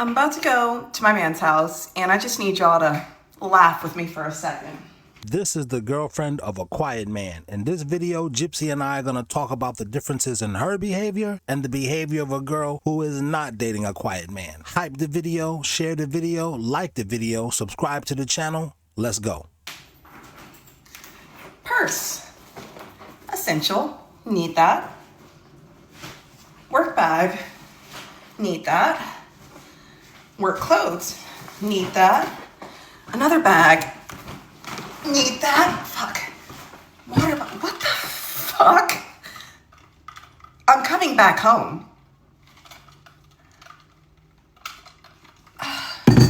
I'm about to go to my man's house, and I just need y'all to laugh with me for a second. This is the girlfriend of a quiet man. In this video, Gypsy and I are going to talk about the differences in her behavior and the behavior of a girl who is not dating a quiet man. Hype the video, share the video, like the video, subscribe to the channel. Let's go. Purse. Essential. Need that. Work bag. Need that. Work clothes. Need that. Another bag. Need that. Fuck. Water bottle. What the fuck? I'm coming back home.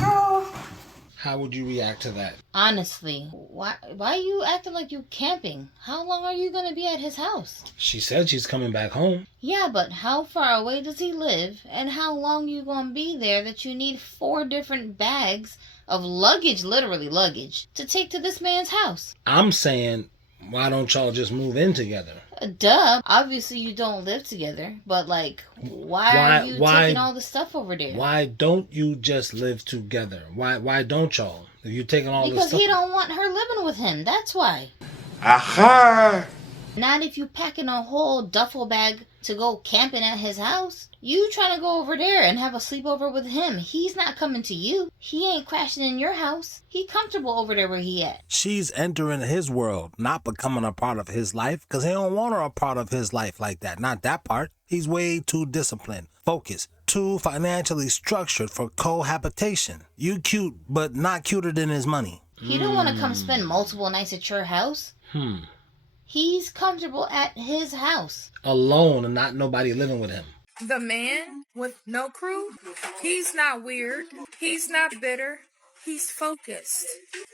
Girl. How would you react to that? Honestly, why are you acting like you camping? How long are you gonna be at his house? She said she's coming back home. Yeah, but how far away does he live? And how long you gonna be there that you need 4 different bags of luggage, literally luggage, to take to this man's house? I'm saying, why don't y'all just move in together? Duh. Obviously you don't live together, but like, why are you taking all the stuff over there? Why don't you just live together? Why don't y'all? If you're taking all this stuff... Because he don't want her living with him. That's why. Aha! Not if you packing a whole duffel bag to go camping at his house. You trying to go over there and have a sleepover with him. He's not coming to you. He ain't crashing in your house. He comfortable over there where he at. She's entering his world, not becoming a part of his life, because he don't want her a part of his life like that. Not that part. He's way too disciplined, focused, too financially structured for cohabitation. You cute, but not cuter than his money. He don't want to come spend multiple nights at your house. He's comfortable at his house. Alone and not nobody living with him. The man with no crew, he's not weird. He's not bitter. He's focused.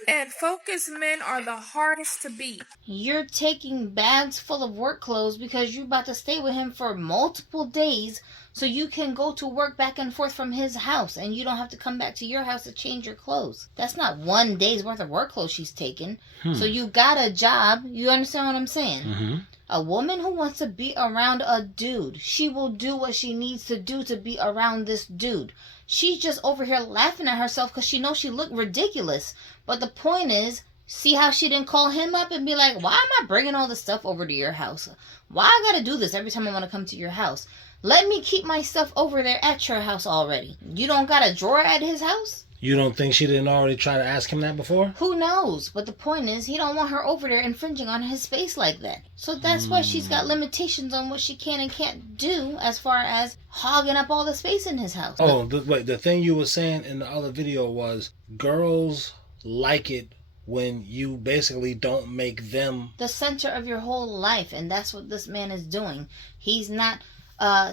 And focused men are the hardest to beat. You're taking bags full of work clothes because you're about to stay with him for multiple days so you can go to work back and forth from his house and you don't have to come back to your house to change your clothes. That's not 1 day's worth of work clothes she's taking. So you got a job. You understand what I'm saying? A woman who wants to be around a dude, she will do what she needs to do to be around this dude. She's just over here laughing at herself because she knows she looked ridiculous. But the point is, see how she didn't call him up and be like, why am I bringing all this stuff over to your house? Why I gotta do this every time I want to come to your house? Let me keep my stuff over there at your house already. You don't got a drawer at his house? You don't think she didn't already try to ask him that before? Who knows? But the point is, he don't want her over there infringing on his space like that. So that's why she's got limitations on what she can and can't do as far as hogging up all the space in his house. Oh, wait, the thing you were saying in the other video was girls like it when you basically don't make them the center of your whole life, and that's what this man is doing. He's not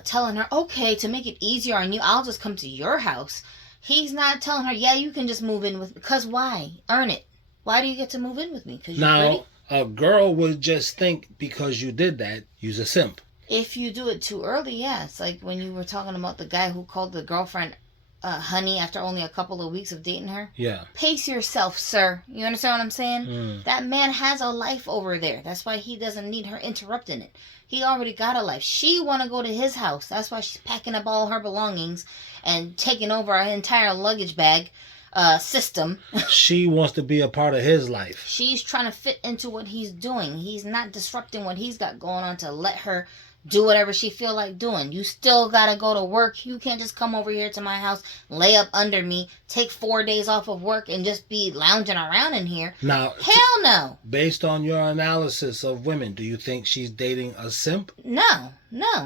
telling her, okay, to make it easier on you, I'll just come to your house. He's not telling her, yeah, you can just move in with me. Because why? Earn it. Why do you get to move in with me? Because you're pretty? A girl would just think because you did that, you're a simp. If you do it too early, yeah. It's like when you were talking about the guy who called the girlfriend honey after only a couple of weeks of dating her. Yeah. Pace yourself, sir. You understand what I'm saying? That man has a life over there. That's why he doesn't need her interrupting it. He already got a life. She want to go to his house. That's why she's packing up all her belongings and taking over an entire luggage bag system. She wants to be a part of his life. She's trying to fit into what he's doing. He's not disrupting what he's got going on to let her do whatever she feel like doing. You still gotta go to work. You can't just come over here to my house, lay up under me, take 4 days off of work, and just be lounging around in here. Now, hell no. Based on your analysis of women, do you think she's dating a simp? No,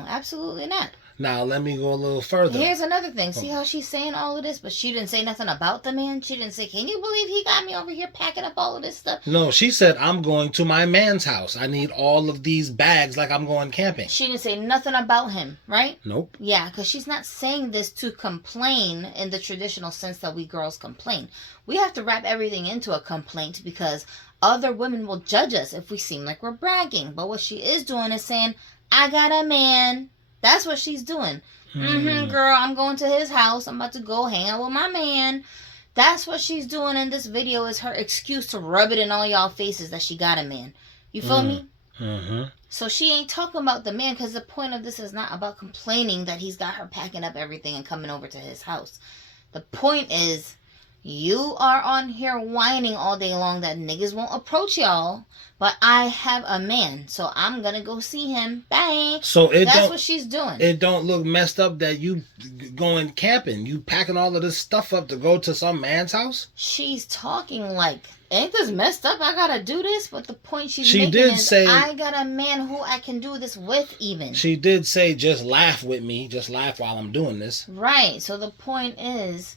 absolutely not. Now, let me go a little further. Here's another thing. See how she's saying all of this, but she didn't say nothing about the man? She didn't say, can you believe he got me over here packing up all of this stuff? No, she said, I'm going to my man's house. I need all of these bags like I'm going camping. She didn't say nothing about him, right? Nope. Yeah, because she's not saying this to complain in the traditional sense that we girls complain. We have to wrap everything into a complaint because other women will judge us if we seem like we're bragging. But what she is doing is saying, I got a man. That's what she's doing. Girl, I'm going to his house. I'm about to go hang out with my man. That's what she's doing in this video is her excuse to rub it in all y'all faces that she got a man. You feel me? So she ain't talking about the man because the point of this is not about complaining that he's got her packing up everything and coming over to his house. The point is, you are on here whining all day long that niggas won't approach y'all, but I have a man, so I'm gonna go see him. Bye. So that's what she's doing. It don't look messed up that you going camping, you packing all of this stuff up to go to some man's house? She's talking like, ain't this messed up? I gotta do this. But the point she did making is, say, I got a man who I can do this with even. She did say, just laugh with me. Just laugh while I'm doing this. Right. So the point is,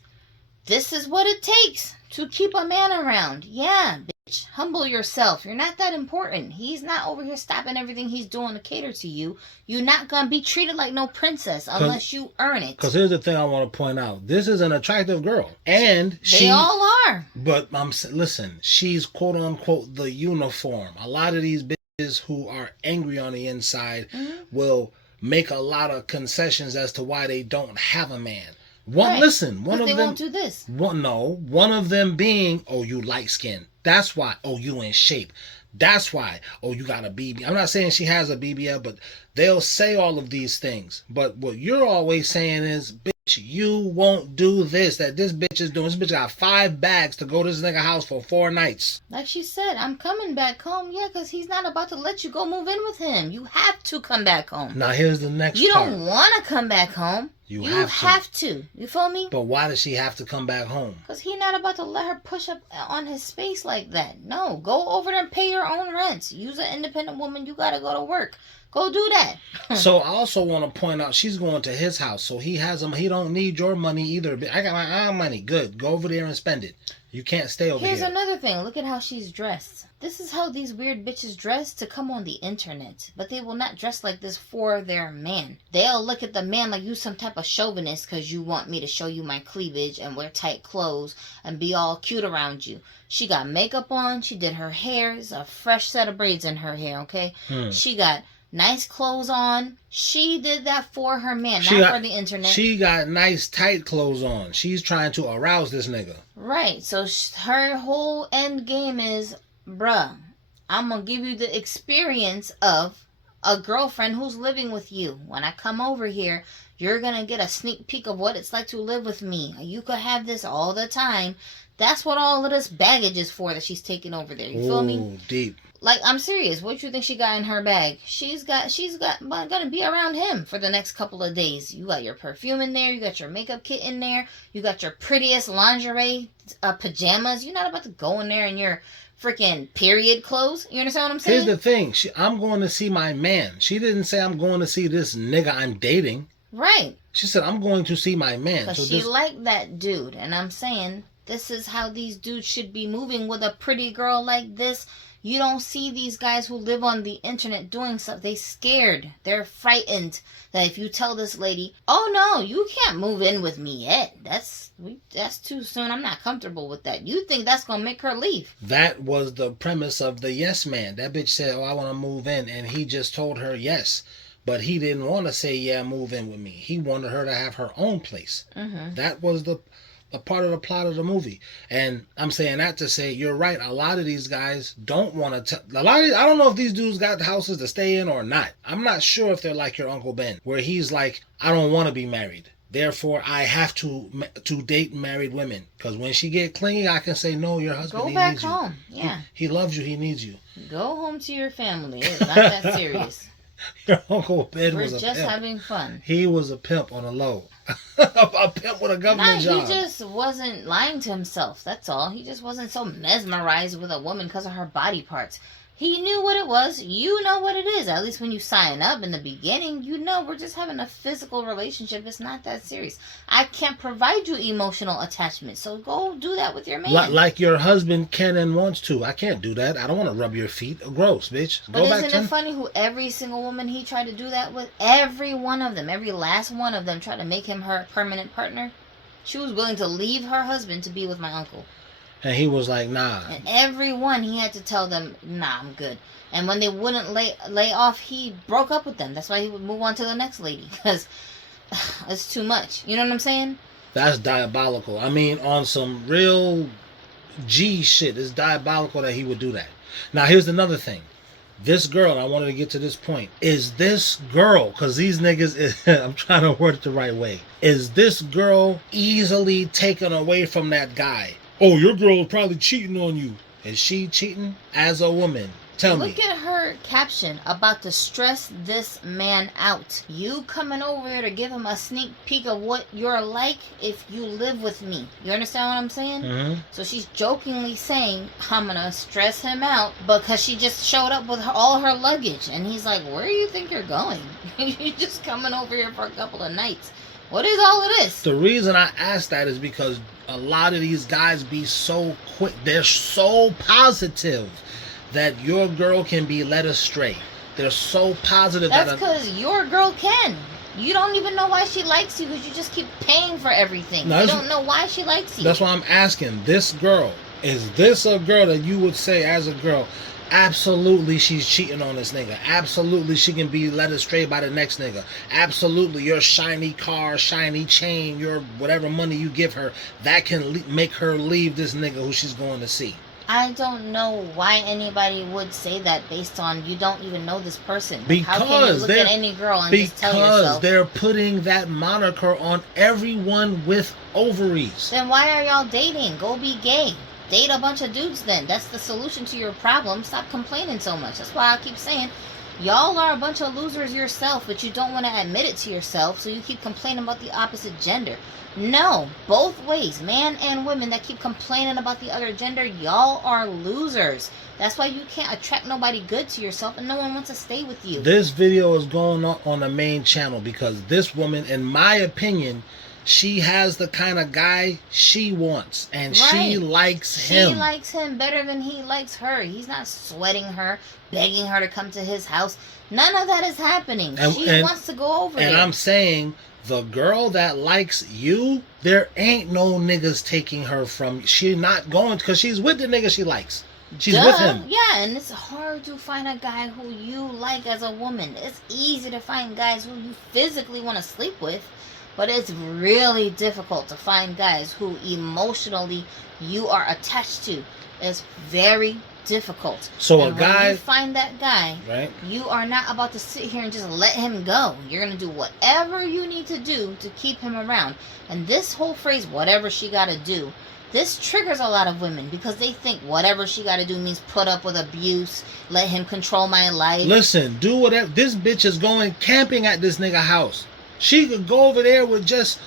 this is what it takes to keep a man around. Yeah, bitch. Humble yourself. You're not that important. He's not over here stopping everything he's doing to cater to you. You're not going to be treated like no princess unless you earn it. Because here's the thing I want to point out. This is an attractive girl. And they all are. But listen, she's quote unquote the uniform. A lot of these bitches who are angry on the inside will make a lot of concessions as to why they don't have a man. Listen, one of them won't do this. One of them being, oh, you light skinned. That's why. Oh, you in shape. That's why. Oh, you got a BB. I'm not saying she has a BBL, but they'll say all of these things. But what you're always saying is, bitch, you won't do this that this bitch is doing. This bitch got 5 bags to go to this nigga house for 4 nights. Like she said, I'm coming back home. Yeah, because he's not about to let you go move in with him. You have to come back home. Now, here's the next part. You don't want to come back home. You have to. You feel me? But why does she have to come back home? Because he's not about to let her push up on his space like that. No, go over there and pay your own rents. You's an independent woman. You got to go to work. Go do that. So I also want to point out she's going to his house. So he has him. He don't need your money either. I got my own money. Good. Go over there and spend it. You can't stay over here. Here's another thing. Look at how she's dressed. This is how these weird bitches dress to come on the internet. But they will not dress like this for their man. They'll look at the man like you some type of chauvinist because you want me to show you my cleavage and wear tight clothes and be all cute around you. She got makeup on. She did her hair. There's a fresh set of braids in her hair, okay? She got nice clothes on. She did that for her man, not for the internet. She got nice tight clothes on. She's trying to arouse this nigga. Right. So her whole end game is, bruh, I'm going to give you the experience of a girlfriend who's living with you. When I come over here, you're going to get a sneak peek of what it's like to live with me. You could have this all the time. That's what all of this baggage is for that she's taking over there. You feel me? Deep. Like, I'm serious. What you think she got in her bag? She's gonna be around him for the next couple of days. You got your perfume in there. You got your makeup kit in there. You got your prettiest lingerie, pajamas. You're not about to go in there in your freaking period clothes. You understand what I'm saying? Here's the thing. I'm going to see my man. She didn't say I'm going to see this nigga I'm dating. Right. She said I'm going to see my man. Because she liked that dude. And I'm saying this is how these dudes should be moving with a pretty girl like this. You don't see these guys who live on the internet doing stuff. They scared. They're frightened that if you tell this lady, oh no, you can't move in with me yet. That's too soon. I'm not comfortable with that. You think that's going to make her leave. That was the premise of the yes man. That bitch said, oh, I want to move in. And he just told her yes. But he didn't want to say, yeah, move in with me. He wanted her to have her own place. That was a part of the plot of the movie. And I'm saying that to say, you're right. A lot of these guys don't want to I don't know if these dudes got houses to stay in or not. I'm not sure if they're like your Uncle Ben, where he's like, I don't want to be married. Therefore, I have to date married women. Because when she get clingy, I can say, no, your husband, he needs you. Go back home. Yeah. He loves you. He needs you. Go home to your family. It's not that serious. Your Uncle Ben We're was a just pimp. having fun. He was a pimp on a low. A pimp with a government job. He just wasn't lying to himself. That's all. He just wasn't so mesmerized with a woman because of her body parts. He knew what it was. You know what it is. At least when you sign up in the beginning, you know we're just having a physical relationship. It's not that serious. I can't provide you emotional attachment. So go do that with your man. Like your husband can and wants to. I can't do that. I don't want to rub your feet. Gross, bitch. But isn't it funny who every single woman he tried to do that with? Every one of them. Every last one of them tried to make him her permanent partner. She was willing to leave her husband to be with my uncle. And he was like, nah. And every one he had to tell them, nah, I'm good. And when they wouldn't lay off, he broke up with them. That's why he would move on to the next lady. Because it's too much. You know what I'm saying? That's diabolical. I mean, on some real G shit, it's diabolical that he would do that. Now, here's another thing. This girl, and I wanted to get to this point, is this girl, because these niggas, I'm trying to word it the right way, is this girl easily taken away from that guy? Oh, your girl is probably cheating on you. Is she cheating as a woman? Tell me. Look at her caption about to stress this man out. You coming over there to give him a sneak peek of what you're like if you live with me. You understand what I'm saying? Mm-hmm. So she's jokingly saying, I'm going to stress him out because she just showed up with all her luggage. And he's like, where do you think you're going? You're just coming over here for a couple of nights. What is all of this? The reason I ask that is because a lot of these guys be so quick. They're so positive that your girl can be led astray. They're so positive. That's because your girl can. You don't even know why she likes you because you just keep paying for everything. You don't know why she likes you. That's why I'm asking. This girl, is this a girl that you would say as a girl, absolutely she's cheating on this nigga. Absolutely she can be led astray by the next nigga. Absolutely your shiny car, shiny chain, your whatever money you give her, that can make her leave this nigga who she's going to see. I don't know why anybody would say that based on you don't even know this person. Because how can you look at any girl and just tell yourself? They're putting that moniker on everyone with ovaries. Then why are y'all dating? Go be gay. Date a bunch of dudes then. That's the solution to your problem. Stop complaining so much. That's why I keep saying y'all are a bunch of losers yourself, but you don't want to admit it to yourself, so you keep complaining about the opposite gender. No, both ways, man and women that keep complaining about the other gender, y'all are losers. That's why you can't attract nobody good to yourself and no one wants to stay with you. This video is going on the main channel because this woman, in my opinion, she has the kind of guy she wants and she likes him. She likes him better than he likes her. He's not sweating her, begging her to come to his house. None of that is happening. She wants to go over there. And I'm saying, the girl that likes you, there ain't no niggas taking her from. She not going because she's with the nigga she likes. She's with him. Yeah, and it's hard to find a guy who you like as a woman. It's easy to find guys who you physically want to sleep with, but it's really difficult to find guys who emotionally you are attached to. It's very difficult. So and a guy, when you find that guy, right? You are not about to sit here and just let him go. You're going to do whatever you need to do to keep him around. And this whole phrase, whatever she got to do, this triggers a lot of women because they think whatever she got to do means put up with abuse, let him control my life. Listen, do whatever. This bitch is going camping at this nigga house. She could go over there with just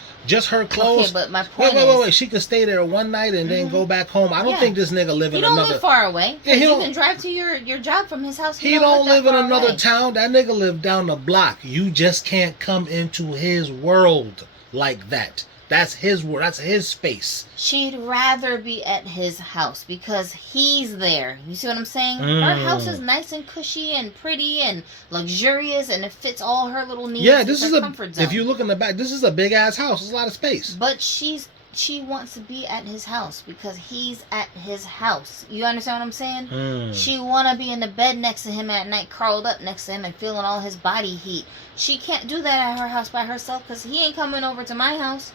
her clothes. Okay, but my point is... Wait. She could stay there one night and then go back home. I don't think this nigga live in another... He don't live far away. Yeah, you can drive to your job from his house. He don't live in another town. That nigga live down the block. You just can't come into his world like that. That's his world. That's his space. She'd rather be at his house because he's there. You see what I'm saying? Her house is nice and cushy and pretty and luxurious and it fits all her little needs. Yeah, this is a comfort zone. If you look in the back, this is a big ass house. There's a lot of space. But she wants to be at his house because he's at his house. You understand what I'm saying? She want to be in the bed next to him at night, curled up next to him and feeling all his body heat. She can't do that at her house by herself because he ain't coming over to my house.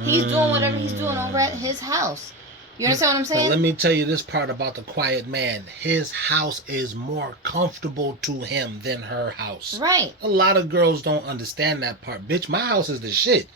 He's doing whatever he's doing over at his house. You understand what I'm saying? Now, let me tell you this part about the quiet man. His house is more comfortable to him than her house. Right. A lot of girls don't understand that part. Bitch, my house is the shit.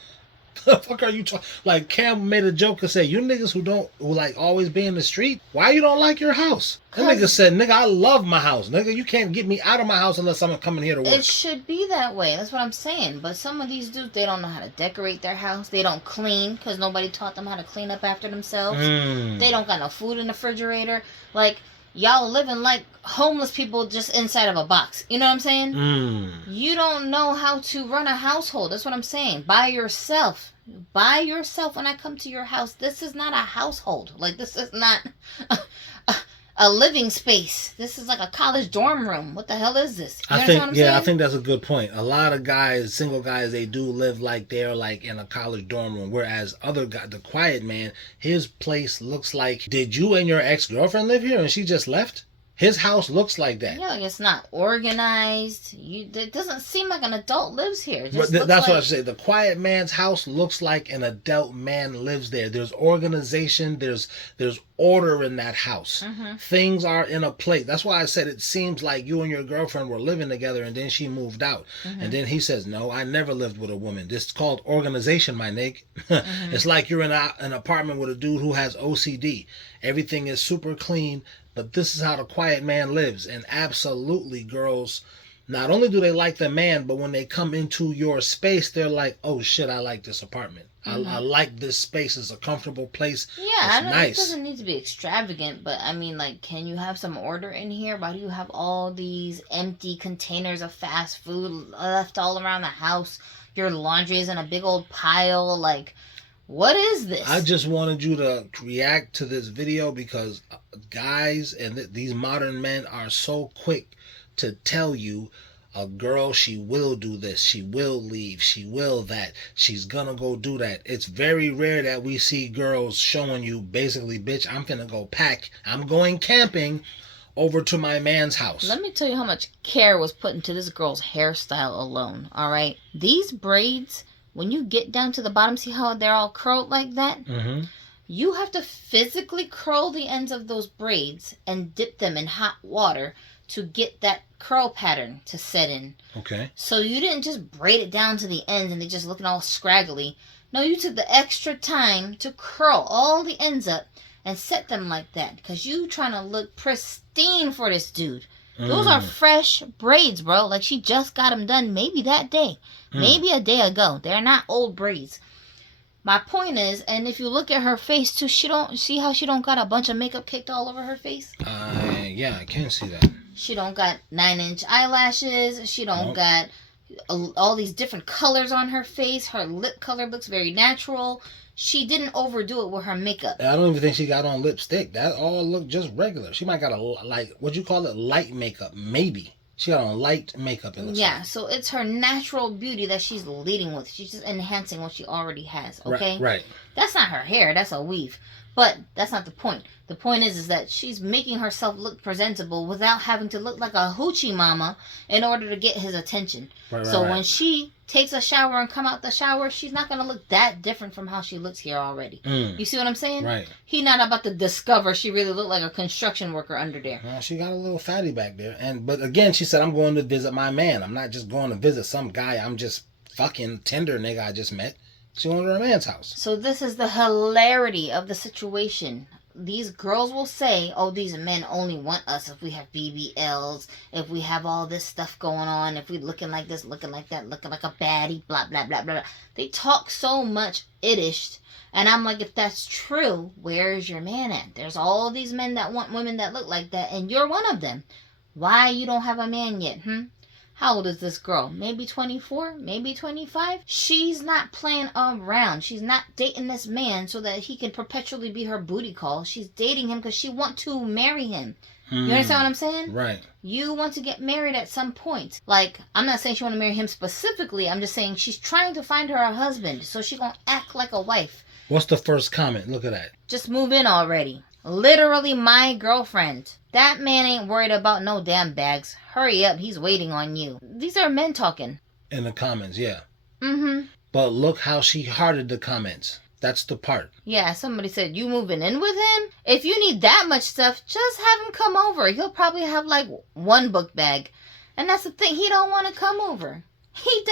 The fuck are you talking? Like Cam made a joke and said, "You niggas who like always be in the street, why you don't like your house?" That nigga said, "Nigga, I love my house. Nigga, you can't get me out of my house unless I'm coming here to work." It should be that way. That's what I'm saying. But some of these dudes, they don't know how to decorate their house. They don't clean because nobody taught them how to clean up after themselves. They don't got no food in the refrigerator. Like, y'all living like homeless people just inside of a box. You know what I'm saying? You don't know how to run a household. That's what I'm saying. By yourself. By yourself when I come to your house. This is not a household. Like, this is not a living space. This is like a college dorm room. What the hell is this? You understand what I'm saying? I think that's a good point. A lot of guys, single guys, they do live like they're like in a college dorm room. Whereas other guys, the quiet man, his place looks like, did you and your ex-girlfriend live here and she just left? His house looks like that. Yeah, like it's not organized. It doesn't seem like an adult lives here. It just But looks that's like, what I say. The quiet man's house looks like an adult man lives there. There's organization. There's order in that house. Things are in a place. That's why I said it seems like you and your girlfriend were living together and then she moved out. And then he says, no, I never lived with a woman. This is called organization, my nigga. It's like you're in an apartment with a dude who has OCD. Everything is super clean. But this is how the quiet man lives. And absolutely, girls, not only do they like the man, but when they come into your space, they're like, oh shit, I like this apartment. I like this space. It's a comfortable place. yeah, It's nice. it doesn't need to be extravagant, but I mean, like, can you have some order in here? Why do you have all these empty containers of fast food left all around the house? Your laundry is in a big old pile. Like, what is this? I just wanted you to react to this video because guys and these modern men are so quick to tell you a girl, she will do this, she will leave, she will that, she's gonna go do that. It's very rare that we see girls showing you basically, bitch, I'm finna go pack, I'm going camping over to my man's house. Let me tell you how much care was put into this girl's hairstyle alone, all right? These braids, when you get down to the bottom, see how they're all curled like that? You have to physically curl the ends of those braids and dip them in hot water to get that curl pattern to set in. Okay. So you didn't just braid it down to the ends and they just looking all scraggly. No, you took the extra time to curl all the ends up and set them like that because you trying to look pristine for this dude. Those are fresh braids, bro. Like, she just got them done maybe that day. Maybe a day ago. They're not old braids. My point is, and if you look at her face too, she don't see how she don't got a bunch of makeup caked all over her face? Yeah, I can see that. She don't got 9-inch eyelashes. She don't got all these different colors on her face. Her lip color looks very natural. She didn't overdo it with her makeup. I don't even think she got on lipstick. That all looked just regular. She might got a, like, what you call it, light makeup. Maybe. She got on light makeup. Yeah, so it's her natural beauty that she's leading with. She's just enhancing what she already has, okay? Right. That's not her hair. That's a weave. But that's not the point. The point is that she's making herself look presentable without having to look like a hoochie mama in order to get his attention. So when she takes a shower and come out the shower, she's not going to look that different from how she looks here already. You see what I'm saying? Right. He not about to discover she really looked like a construction worker under there. Well, she got a little fatty back there. But again, she said, I'm going to visit my man. I'm not just going to visit some guy I'm just fucking Tinder nigga I just met. She went to her man's house. So this is the hilarity of the situation. These girls will say, oh, these men only want us if we have BBLs, if we have all this stuff going on, if we looking like this, looking like that, looking like a baddie, blah, blah, blah, blah, blah. They talk so much iddish. And I'm like, if that's true, where is your man at? There's all these men that want women that look like that, and you're one of them. Why you don't have a man yet, How old is this girl? Maybe 24? Maybe 25? She's not playing around. She's not dating this man so that he can perpetually be her booty call. She's dating him because she wants to marry him. You understand what I'm saying? Right. You want to get married at some point. Like, I'm not saying she want to marry him specifically. I'm just saying she's trying to find her a husband. So she's going to act like a wife. What's the first comment? Look at that. Just move in already. Literally my girlfriend. That man ain't worried about no damn bags. Hurry up, he's waiting on you. These are men talking. In the comments, yeah. But look how she hearted the comments. That's the part. Yeah, somebody said, you moving in with him? If you need that much stuff, just have him come over. He'll probably have like one book bag. And that's the thing, he don't want to come over.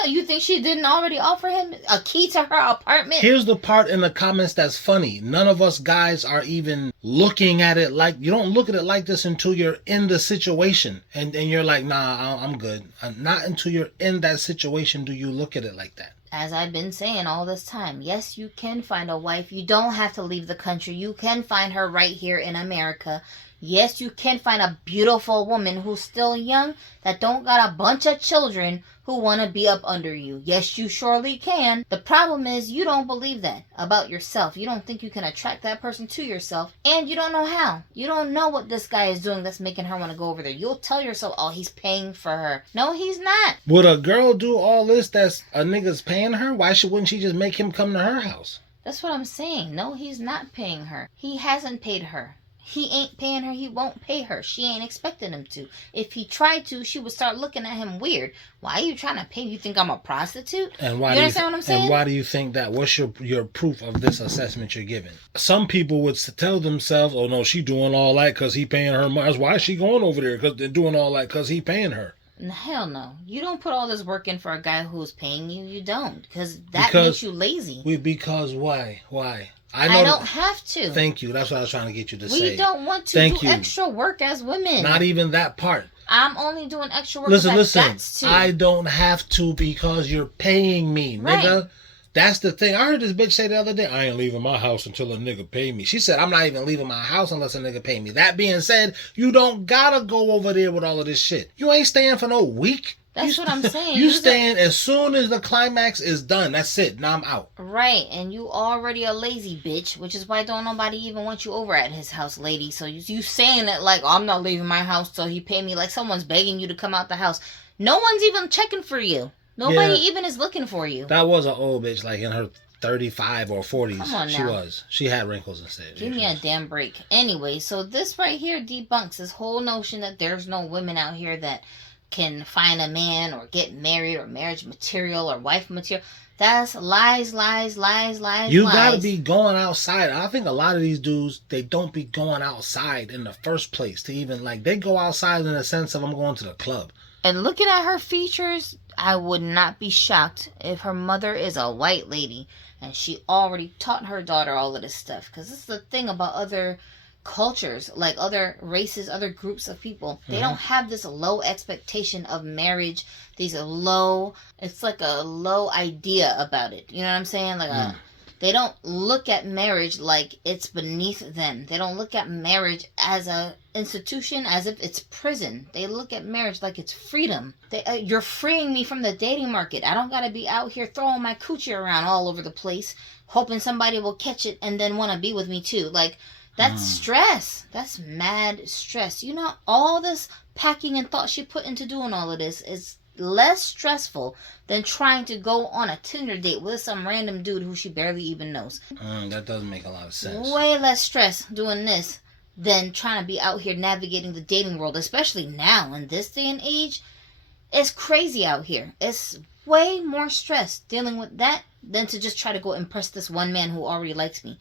You think she didn't already offer him a key to her apartment? Here's the part in the comments that's funny. None of us guys are even looking at it like, you don't look at it like this until you're in the situation. And you're like, nah, I'm good. Not until you're in that situation do you look at it like that. As I've been saying all this time, yes, you can find a wife. You don't have to leave the country. You can find her right here in America. Yes, you can find a beautiful woman who's still young that don't got a bunch of children who want to be up under you. Yes, you surely can. The problem is you don't believe that about yourself. You don't think you can attract that person to yourself, and you don't know how. You don't know what this guy is doing that's making her want to go over there. You'll tell yourself, oh, he's paying for her. No, he's not. Would a girl do all this that's a nigga's paying her? Why wouldn't she just make him come to her house? That's what I'm saying. No, he's not paying her. He hasn't paid her. He ain't paying her. He won't pay her. She ain't expecting him to. If he tried to, she would start looking at him weird. Why are you trying to pay? You think I'm a prostitute? And why you understand what I'm saying? And why do you think that? What's your proof of this assessment you're giving? Some people would tell themselves, "Oh no, she doing all that because he paying her money. That's why she going over there because they're doing all that because he paying her." Hell no. You don't put all this work in for a guy who's paying you. You don't. Because that makes you lazy. Because why? I don't have to. Thank you. That's what I was trying to get you to say. We don't want to do extra work as women. Not even that part. I'm only doing extra work Listen. to. I don't have to because you're paying me, nigga. Right. That's the thing. I heard this bitch say the other day, I ain't leaving my house until a nigga pay me. She said, I'm not even leaving my house unless a nigga pay me. That being said, you don't gotta go over there with all of this shit. You ain't staying for no week. That's what I'm saying. You staying as soon as the climax is done. That's it. Now I'm out. Right. And you already a lazy bitch, which is why don't nobody even want you over at his house, lady. So you saying that like, oh, I'm not leaving my house till he pay me, like someone's begging you to come out the house. No one's even checking for you. Nobody even is looking for you. That was an old bitch, like in her 35 or 40s. Come on now. She had wrinkles instead. Give me a damn break. Anyway, so this right here debunks this whole notion that there's no women out here that can find a man or get married or marriage material or wife material. That's lies. You gotta be going outside. I think a lot of these dudes, they don't be going outside in the first place to even like, they go outside in the sense of I'm going to the club. And looking at her features, I would not be shocked if her mother is a white lady and she already taught her daughter all of this stuff. Because this is the thing about other cultures, like other races, other groups of people. They don't have this low expectation of marriage. It's like a low idea about it. You know what I'm saying? Like they don't look at marriage like it's beneath them. They don't look at marriage as a institution, as if it's prison. They look at marriage like it's freedom. You're freeing me from the dating market. I don't gotta be out here throwing my coochie around all over the place, hoping somebody will catch it and then want to be with me too. Like, that's stress. That's mad stress. You know, all this packing and thought she put into doing all of this is less stressful than trying to go on a Tinder date with some random dude who she barely even knows. That doesn't make a lot of sense. Way less stress doing this than trying to be out here navigating the dating world, especially now in this day and age. It's crazy out here. It's way more stress dealing with that than to just try to go impress this one man who already likes me.